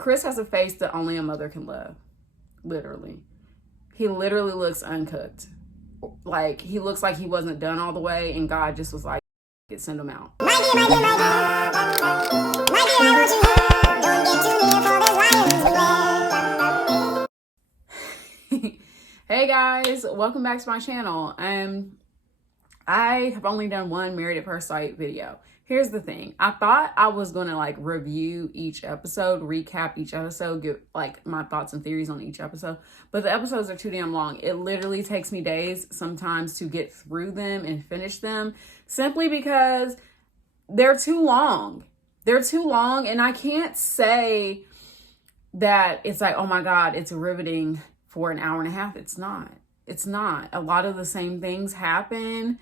Chris has a face that only a mother can love. Literally. He literally looks uncooked. Like, he looks like he wasn't done all the way, and God just was like, send him out. My dear, my dear, my dear. My dear, I want you here. Don't get too near, for there's lions beware. Hey guys, welcome back to my channel. I have only done one Married at First Sight video. Here's the thing. I thought I was going to like review each episode, recap each episode, give like my thoughts and theories on each episode, but the episodes are too damn long. It literally takes me days sometimes to get through them and finish them, simply because they're too long. They're too long, and I can't say that it's like, oh my God, it's riveting for an hour and a half. It's not. It's not. A lot of the same things happen.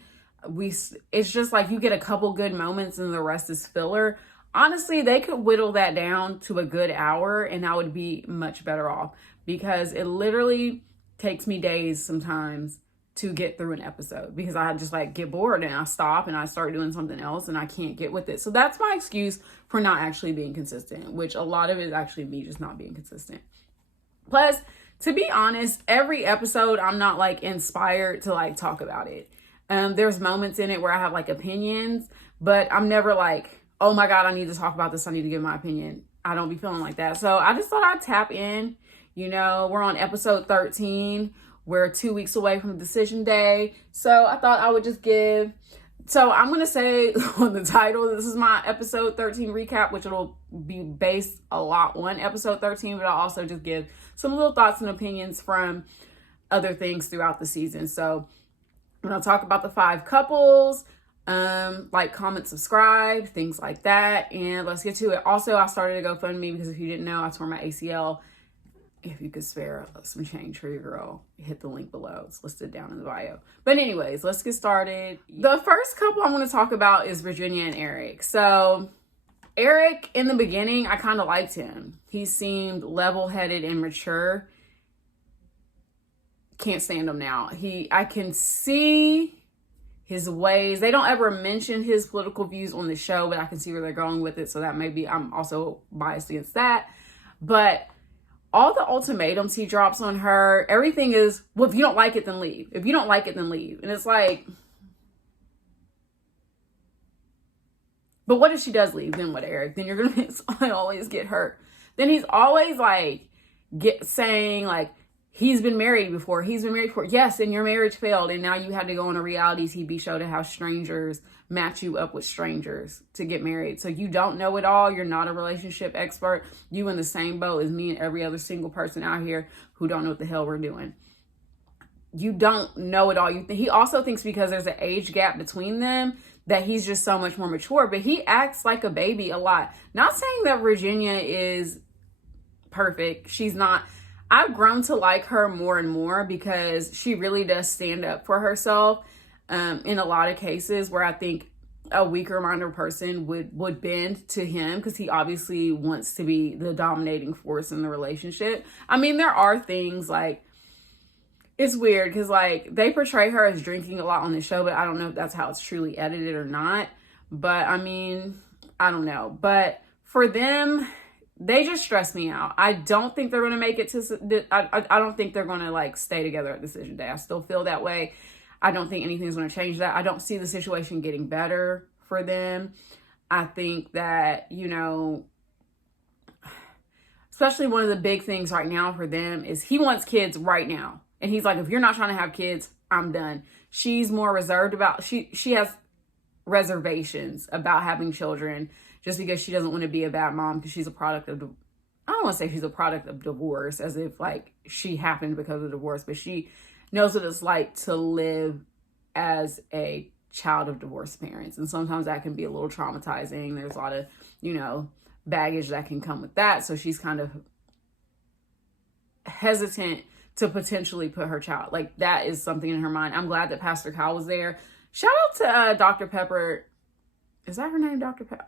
It's just like you get a couple good moments and the rest is filler. Honestly, they could whittle that down to a good hour and I would be much better off, because it literally takes me days sometimes to get through an episode, because I just like get bored and I stop and I start doing something else and I can't get with it. So that's my excuse for not actually being consistent, which a lot of it is actually me just not being consistent. Plus, to be honest, every episode I'm not like inspired to like talk about it. There's moments in it where I have like opinions, but I'm never like, oh my God, I need to talk about this. I need to give my opinion. I don't be feeling like that. So I just thought I'd tap in. You know, we're on episode 13. We're 2 weeks away from decision day. So I thought I would just so I'm going to say on the title, this is my episode 13 recap, which it'll be based a lot on episode 13, but I'll also just give some little thoughts and opinions from other things throughout the season. So I'm going to talk about the 5 couples, like, comment, subscribe, things like that. And let's get to it. Also, I started a GoFundMe because if you didn't know, I tore my ACL. If you could spare some change for your girl, hit the link below. It's listed down in the bio. But anyways, let's get started. The first couple I want to talk about is Virginia and Eric. So Eric, in the beginning, I kind of liked him. He seemed level-headed and mature. Can't stand him now. I can see his ways. They don't ever mention his political views on the show, but I can see where they're going with it. So that maybe I'm also biased against that. But all the ultimatums he drops on her, everything is, well, if you don't like it, then leave. If you don't like it, then leave. And it's like, but what if she does leave? Then what, Eric? Then you're going to always get hurt. Then he's always like, saying like, he's been married before. He's been married before. Yes, and your marriage failed. And now you had to go on a reality TV show to have strangers match you up with strangers to get married. So you don't know it all. You're not a relationship expert. You in the same boat as me and every other single person out here who don't know what the hell we're doing. You don't know it all. He also thinks because there's an age gap between them that he's just so much more mature. But he acts like a baby a lot. Not saying that Virginia is perfect. She's not. I've grown to like her more and more because she really does stand up for herself in a lot of cases where I think a weaker-minded person would bend to him because he obviously wants to be the dominating force in the relationship. I mean, there are things like, it's weird because like they portray her as drinking a lot on the show, but I don't know if that's how it's truly edited or not. But I mean, I don't know. But for them, they just stress me out. I don't think they're going to make it to, I don't think they're going to like stay together at decision day. I still feel that way. I don't think anything's going to change that. I don't see the situation getting better for them. I think that, you know, especially one of the big things right now for them is he wants kids right now. And he's like, if you're not trying to have kids, I'm done. She's more reserved about, she has reservations about having children just because she doesn't want to be a bad mom because she's a product of, I don't want to say she's a product of divorce as if like she happened because of divorce, but she knows what it's like to live as a child of divorced parents. And sometimes that can be a little traumatizing. There's a lot of, you know, baggage that can come with that. So she's kind of hesitant to potentially put her child, like that is something in her mind. I'm glad that Pastor Kyle was there. Shout out to Dr. Pepper. Is that her name, Dr. Pepper?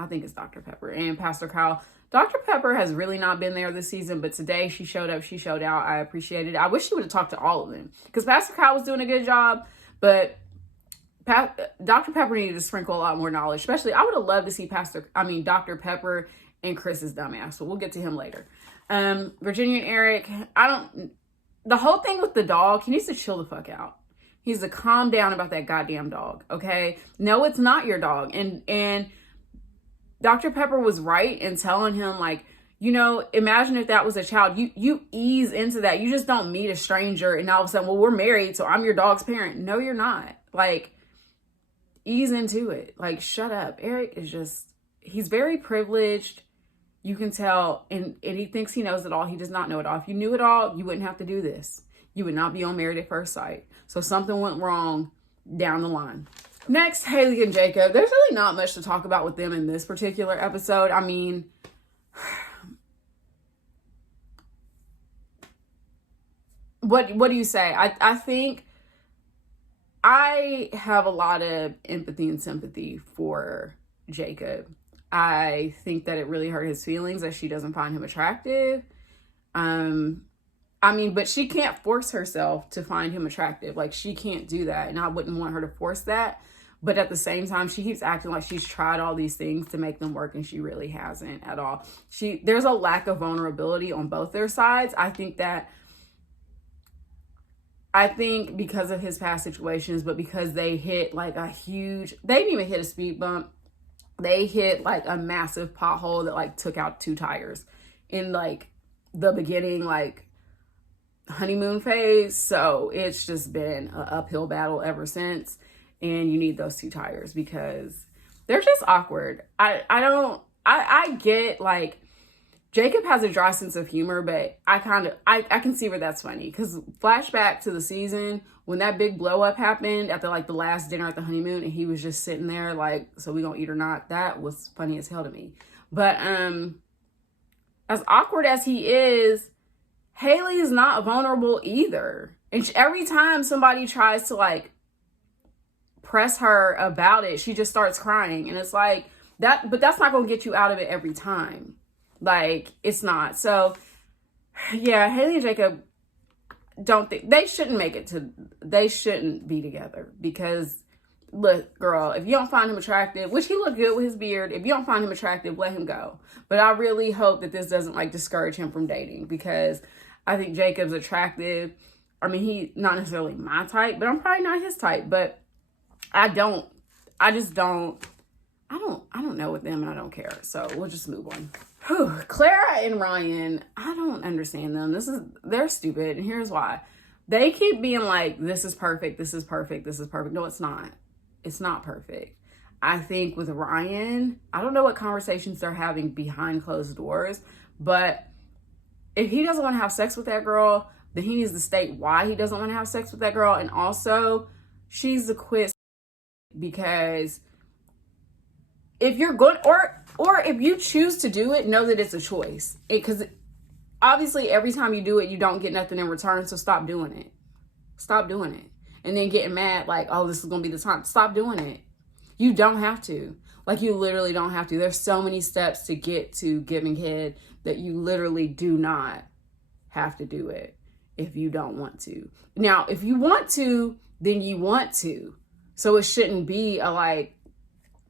I think it's Dr. Pepper and Pastor Kyle. Dr. Pepper has really not been there this season, but today she showed up, she showed out. I appreciated it. I wish she would have talked to all of them because Pastor Kyle was doing a good job, but Dr. Pepper needed to sprinkle a lot more knowledge. Especially, I would have loved to see Dr. Pepper and Chris's dumbass. So we'll get to him later. Virginia and Eric, the whole thing with the dog, he needs to chill the fuck out. He needs to calm down about that goddamn dog, okay? No, it's not your dog. And Dr. Pepper was right in telling him, like, you know, imagine if that was a child. You ease into that. You just don't meet a stranger and all of a sudden, well, we're married, so I'm your dog's parent. No, you're not. Like, ease into it. Like, shut up. Eric is just, he's very privileged. You can tell, and he thinks he knows it all. He does not know it all. If you knew it all, you wouldn't have to do this. You would not be on Married at First Sight. So something went wrong down the line. Next, Haley and Jacob. There's really not much to talk about with them in this particular episode. I mean, what do you say? I think I have a lot of empathy and sympathy for Jacob. I think that it really hurt his feelings that she doesn't find him attractive. I mean, but she can't force herself to find him attractive. Like, she can't do that. And I wouldn't want her to force that. But at the same time, she keeps acting like she's tried all these things to make them work, and she really hasn't at all. There's a lack of vulnerability on both their sides. I think because of his past situations, but because they hit like they didn't even hit a speed bump. They hit like a massive pothole that like took out 2 tires in like the beginning, like honeymoon phase. So it's just been an uphill battle ever since. And you need those 2 tires because they're just awkward. I get like Jacob has a dry sense of humor, but I can see where that's funny, because flashback to the season when that big blow up happened at the last dinner at the honeymoon, and he was just sitting there like, so we gonna eat or not? That was funny as hell to me. But as awkward as he is, Haley is not vulnerable either. And every time somebody tries to like press her about it, she just starts crying, and it's like that. But that's not gonna get you out of it every time. Like, it's not. So yeah, Haley and Jacob, they shouldn't be together, because look, girl, if you don't find him attractive, which he looked good with his beard, if you don't find him attractive, let him go. But I really hope that this doesn't like discourage him from dating, because I think Jacob's attractive. I mean, he's not necessarily my type, but I'm probably not his type. But I don't know with them, and I don't care. So we'll just move on. Whew. Clara and Ryan, I don't understand them. They're stupid, and here's why. They keep being like, this is perfect, this is perfect, this is perfect. No, it's not. It's not perfect. I think with Ryan, I don't know what conversations they're having behind closed doors, but if he doesn't want to have sex with that girl, then he needs to state why he doesn't want to have sex with that girl. And also, she's the quit, because if you're going, or if you choose to do it, know that it's a choice. Because obviously every time you do it, you don't get nothing in return. So stop doing it. Stop doing it. And then getting mad like, oh, this is going to be the time. Stop doing it. You don't have to. Like, you literally don't have to. There's so many steps to get to giving head that you literally do not have to do it if you don't want to. Now, if you want to, then you want to. So it shouldn't be a like,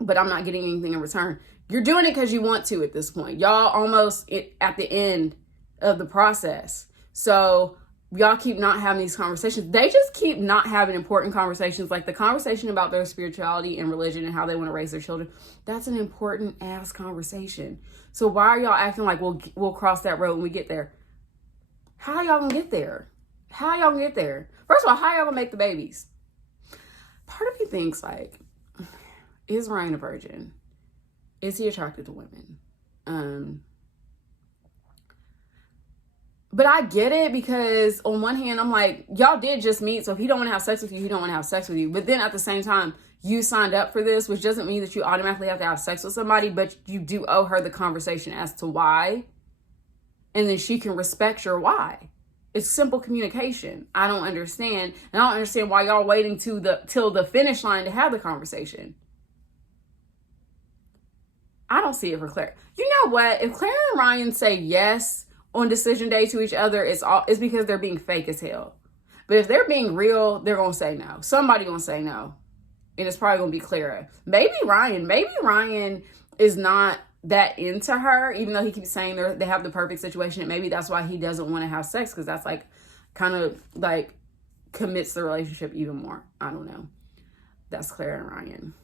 but I'm not getting anything in return. You're doing it because you want to at this point. Y'all almost at the end of the process. So y'all keep not having these conversations. They just keep not having important conversations, like the conversation about their spirituality and religion and how they want to raise their children. That's an important ass conversation. So why are y'all acting like we'll cross that road when we get there? How y'all gonna get there? How y'all gonna get there? First of all, how y'all gonna make the babies? Part of me thinks like, is Ryan a virgin? Is he attracted to women? But I get it, because on one hand, I'm like, y'all did just meet. So if he don't want to have sex with you, he don't want to have sex with you. But then at the same time, you signed up for this, which doesn't mean that you automatically have to have sex with somebody, but you do owe her the conversation as to why. And then she can respect your why. It's simple communication. I don't understand. And I don't understand why y'all waiting till the finish line to have the conversation. I don't see it for Clara. You know what? If Clara and Ryan say yes on decision day to each other, it's because they're being fake as hell. But if they're being real, they're going to say no. Somebody going to say no. And it's probably going to be Clara. Maybe Ryan is not that into her, even though he keeps saying they have the perfect situation. And maybe that's why he doesn't want to have sex, because that's like kind of like commits the relationship even more. I don't know. That's Clara and Ryan.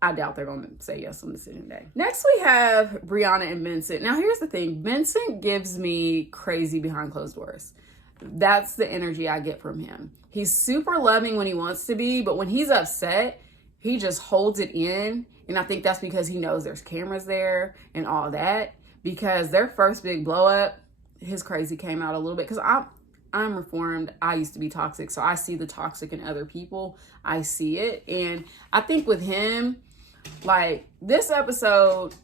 I doubt they're going to say yes on decision day. Next, we have Brianna and Vincent. Now, here's the thing. Vincent gives me crazy behind closed doors. That's the energy I get from him. He's super loving when he wants to be, but when he's upset, he just holds it in. And I think that's because he knows there's cameras there and all that. Because their first big blow up, his crazy came out a little bit. Because I'm reformed. I used to be toxic. So I see the toxic in other people. I see it. And I think with him, like this episode,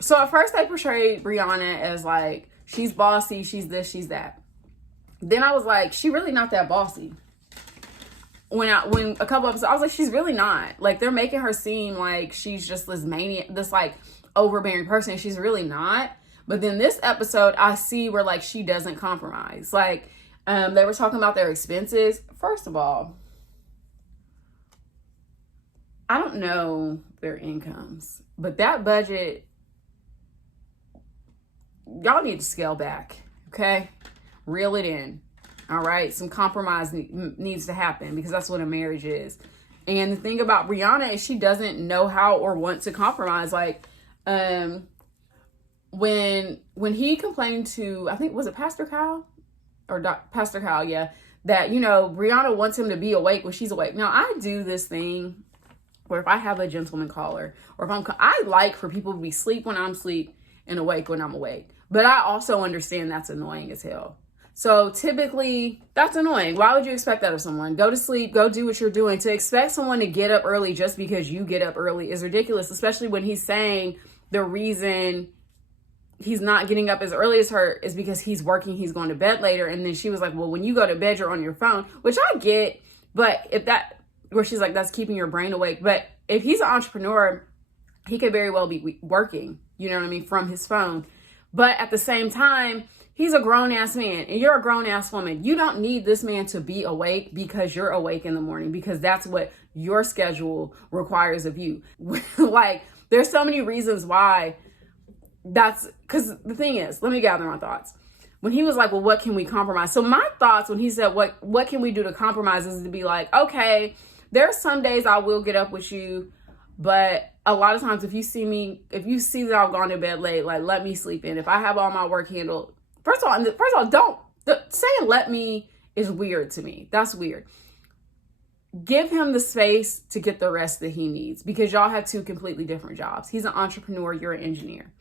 so at first they portrayed Brianna as like, she's bossy, she's this, she's that. Then I was like, she really not that bossy. When a couple episodes, I was like, she's really not. Like, they're making her seem like she's just this maniac, this like overbearing person. She's really not. But then this episode, I see where like she doesn't compromise. Like, they were talking about their expenses. First of all, I don't know their incomes, but that budget, y'all need to scale back, okay? Reel it in, all right? Some compromise needs to happen, because that's what a marriage is. And the thing about Brianna is she doesn't know how or want to compromise. Like, when he complained to, I think, was it Pastor Kyle? Or Pastor Kyle, yeah, that, you know, Brianna wants him to be awake when she's awake. Now, I do this thing where if I have a gentleman caller, or if I like for people to be asleep when I'm asleep and awake when I'm awake. But I also understand that's annoying as hell. So typically, that's annoying. Why would you expect that of someone? Go to sleep, go do what you're doing. To expect someone to get up early just because you get up early is ridiculous, especially when he's saying the reason he's not getting up as early as her is because he's working, he's going to bed later. And then she was like, well, when you go to bed, you're on your phone, which I get. But if that, where she's like, that's keeping your brain awake. But if he's an entrepreneur, he could very well be working, you know what I mean, from his phone. But at the same time, he's a grown-ass man and you're a grown-ass woman. You don't need this man to be awake because you're awake in the morning, because that's what your schedule requires of you. Like, there's so many reasons why that's, because the thing is, let me gather my thoughts. When he was like, well, what can we compromise? So my thoughts when he said, what can we do to compromise, is to be like, okay, there's some days I will get up with you, but a lot of times if you see that I've gone to bed late, like, let me sleep in. If I have all my work handled, first of all, saying let me is weird to me. That's weird. Give him the space to get the rest that he needs, because y'all have two completely different jobs. He's an entrepreneur, you're an engineer.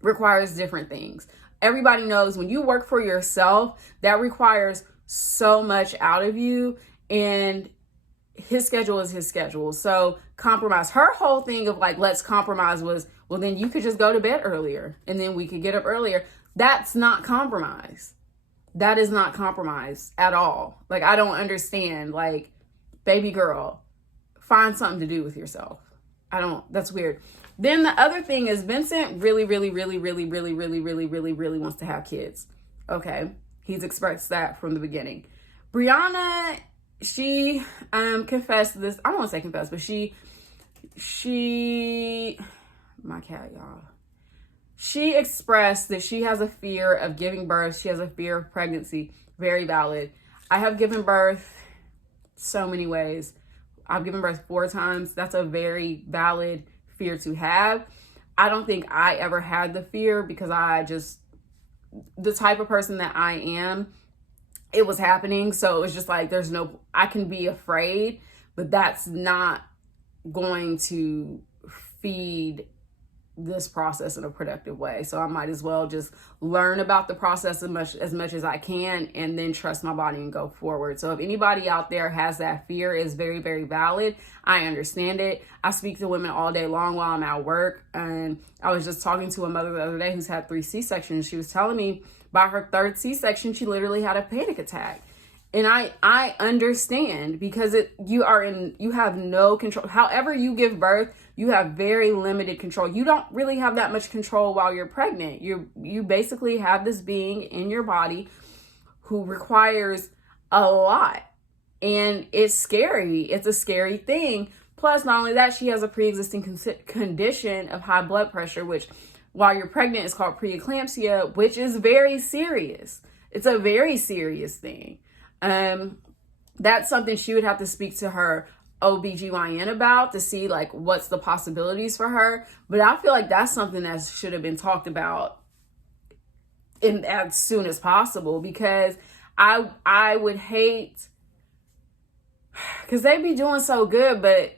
Requires different things. Everybody knows when you work for yourself, that requires so much out of you, and his schedule is his schedule. So compromise. Her whole thing of like, let's compromise was, well, then you could just go to bed earlier and then we could get up earlier. That's not compromise. That is not compromise at all. Like, I don't understand. Like, baby girl, find something to do with yourself. That's weird. Then the other thing is Vincent really wants to have kids. Okay. He's expressed that from the beginning. Brianna, she confessed this. I don't want to say confessed, but she my cat, y'all. She expressed that she has a fear of giving birth. She has a fear of pregnancy. Very valid. I have given birth so many ways. I've given birth 4 times. That's a very valid fear to have. I don't think I ever had the fear, because the type of person that I am, it was happening. So it was just like, I can be afraid, but that's not going to feed this process in a productive way. So I might as well just learn about the process as much as I can, and then trust my body and go forward. So if anybody out there has that fear, is very, very valid. I understand it. I speak to women all day long while I'm at work. And I was just talking to a mother the other day who's had 3 C-sections. She was telling me by her 3rd C-section, she literally had a panic attack. And I understand, because you have no control. However you give birth, you have very limited control. You don't really have that much control while you're pregnant. You basically have this being in your body who requires a lot. And it's scary. It's a scary thing. Plus, not only that, she has a pre-existing condition of high blood pressure, which while you're pregnant is called preeclampsia, which is very serious. It's a very serious thing. That's something she would have to speak to her OBGYN about to see like what's the possibilities for her. But I feel like that's something that should have been talked about as soon as possible, because I would hate, because they be doing so good, but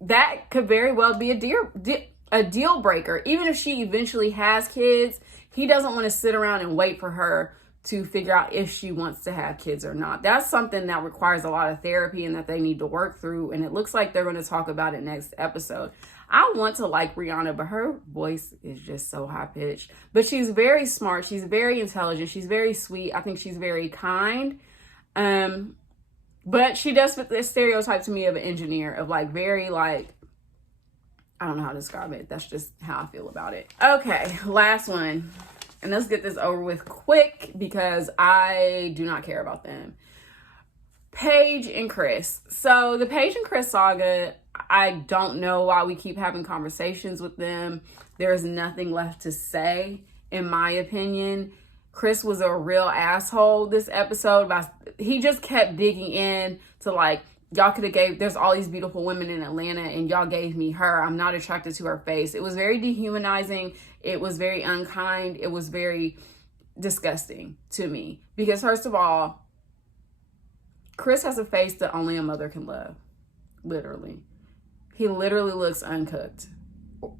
that could very well be a deal breaker. Even if she eventually has kids, he doesn't want to sit around and wait for her to figure out if she wants to have kids or not. That's something that requires a lot of therapy and that they need to work through. And it looks like they're going to talk about it next episode. I want to like Brianna, but her voice is just so high pitched. But she's very smart. She's very intelligent. She's very sweet. I think she's very kind. But she does fit the stereotype to me of an engineer, of like very like, I don't know how to describe it. That's just how I feel about it. Okay, last one. And let's get this over with quick because I do not care about them. Paige and Chris. So the Paige and Chris saga, I don't know why we keep having conversations with them. There's nothing left to say, in my opinion. Chris was a real asshole this episode. He just kept digging in to like, y'all could have there's all these beautiful women in Atlanta and y'all gave me her. I'm not attracted to her face. It was very dehumanizing. It was very unkind. It was very disgusting to me. Because first of all, Chris has a face that only a mother can love. Literally. He literally looks uncooked.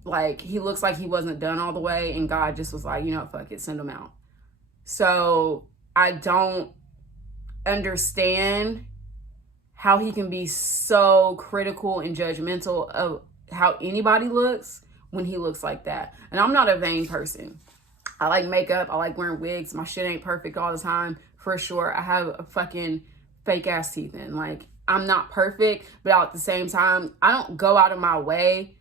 Like, he looks like he wasn't done all the way and God just was like, you know, fuck it, send him out. So I don't understand how he can be so critical and judgmental of how anybody looks when he looks like that. And I'm not a vain person. I like makeup. I like wearing wigs. My shit ain't perfect all the time, for sure. I have a fucking fake ass teeth in. Like, I'm not perfect, but at the same time, I don't go out of my way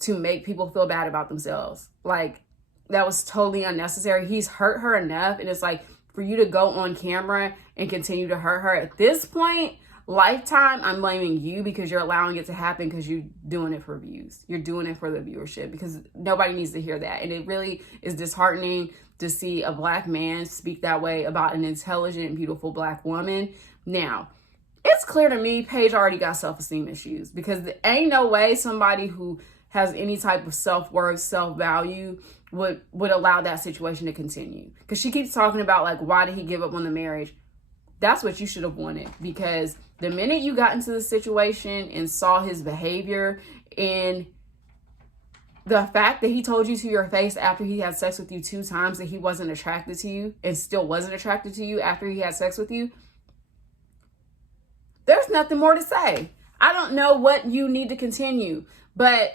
to make people feel bad about themselves. Like, that was totally unnecessary. He's hurt her enough. And it's like, for you to go on camera and continue to hurt her at this point, Lifetime, I'm blaming you because you're allowing it to happen because you're doing it for views. You're doing it for the viewership because nobody needs to hear that. And it really is disheartening to see a black man speak that way about an intelligent, beautiful black woman. Now, it's clear to me Paige already got self-esteem issues, because there ain't no way somebody who has any type of self-worth, self-value would allow that situation to continue. Because she keeps talking about, like, why did he give up on the marriage? That's what you should have wanted, because the minute you got into the situation and saw his behavior and the fact that he told you to your face after he had sex with you 2 times that he wasn't attracted to you and still wasn't attracted to you after he had sex with you, there's nothing more to say. I don't know what you need to continue, but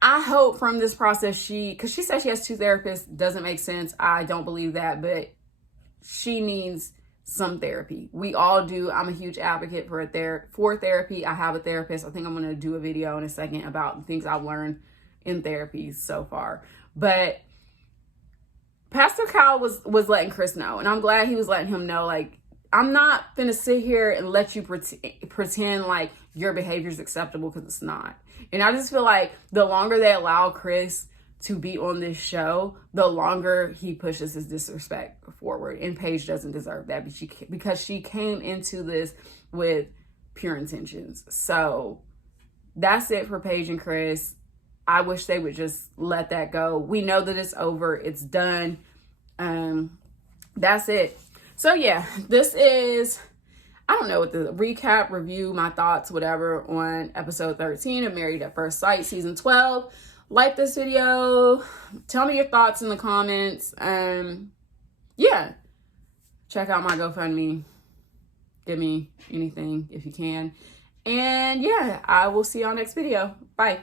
I hope from this process because she said she has 2 therapists, doesn't make sense. I don't believe that, but she needs some therapy. We all do. I'm a huge advocate for therapy. I have a therapist. I think I'm going to do a video in a second about the things I've learned in therapy so far. But Pastor Kyle was letting Chris know, and I'm glad he was letting him know, like, I'm not going to sit here and let you pretend like your behavior is acceptable, because it's not. And I just feel like the longer they allow Chris to be on this show, the longer he pushes his disrespect forward. And Paige doesn't deserve that because she came into this with pure intentions. So that's it for Paige and Chris. I wish they would just let that go. We know that it's over. It's done. That's it. So yeah, this is, I don't know what the recap, review, my thoughts, whatever, on episode 13 of Married at First Sight, season 12. Like this video. Tell me your thoughts in the comments. Yeah. Check out my GoFundMe. Give me anything if you can. And yeah, I will see y'all next video. Bye.